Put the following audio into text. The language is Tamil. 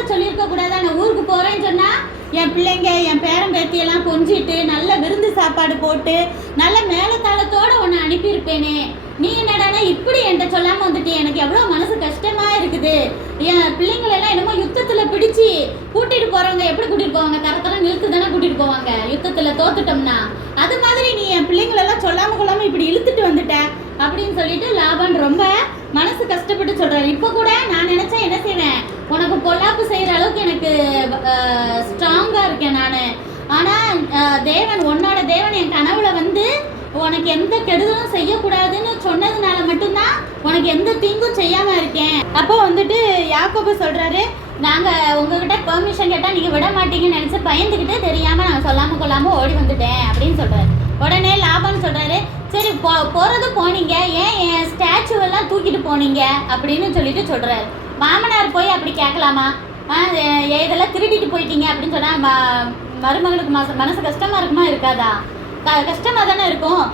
வார்த்தை சொல்லியிருக்க கூடாதா? நான் ஊருக்கு போகிறேன்னு சொன்னால் என் பிள்ளைங்க என் பேரன் பேத்தியெல்லாம் கொஞ்சிட்டு நல்ல விருந்து சாப்பாடு போட்டு நல்ல மேலத்தாளத்தோடு உன்னை அனுப்பியிருப்பேனே. நீ என்னடானா இப்படி என்கிட்ட சொல்லாமல் வந்துட்டு எனக்கு எவ்வளோ மனசு கஷ்டமாக இருக்குது. என் பிள்ளைங்களெல்லாம் என்னமோ யுத்தத்தில் பிடிச்சி கூட்டிகிட்டு போகிறவங்க எப்படி கூட்டிகிட்டு போவாங்க? தரத்தெல்லாம் நிறுத்து தானே கூட்டிகிட்டு போவாங்க யுத்தத்தில் தோத்துட்டோம்னா. அது மாதிரி நீ என் பிள்ளைங்களெல்லாம் சொல்லாமல் கொள்ளாமல் இப்படி இழுத்துட்டு வந்துட்ட அப்படின்னு சொல்லிட்டு லாபான் ரொம்ப மனசு கஷ்டப்பட்டு சொல்கிறாரு. இப்போ கூட நான் நினச்சா என்ன செய்வேன், உனக்கு பொல்லாப்பு செய்கிற அளவுக்கு எனக்கு ஸ்ட்ராங்காக இருக்கேன் நான். ஆனால் தேவன் உன்னோட தேவன் என் கனவுல வந்து உனக்கு எந்த கெடுதலும் செய்யக்கூடாதுன்னு சொன்னதுனால மட்டும்தான் உனக்கு எந்த தீங்கும் செய்யாமல் இருக்கேன். அப்போ வந்துட்டு யாக்கோபு சொல்கிறாரு, நாங்கள் உங்ககிட்ட பெர்மிஷன் கேட்டால் நீங்கள் விட மாட்டீங்கன்னு நினச்சி பயந்துக்கிட்டு தெரியாமல் நான் சொல்லாமல் கொள்ளாமல் ஓடி வந்துட்டேன் அப்படின்னு சொல்கிறாரு. உடனே லாபான் சொல்கிறாரு, சரி போகிறது போனீங்க, ஏன் என் ஸ்டாச்சுவெல்லாம் தூக்கிட்டு போனீங்க அப்படின்னு சொல்லிட்டு சொல்கிறாரு. மாமனார் போய் அப்படி கேட்கலாமா? இதெல்லாம் திருடிட்டு போயிட்டீங்க அப்படின்னு சொன்னால் மருமகளுக்கு மனசு கஷ்டமாக இருக்குமா இருக்காதா? கஷ்டமாக தானே இருக்கும்.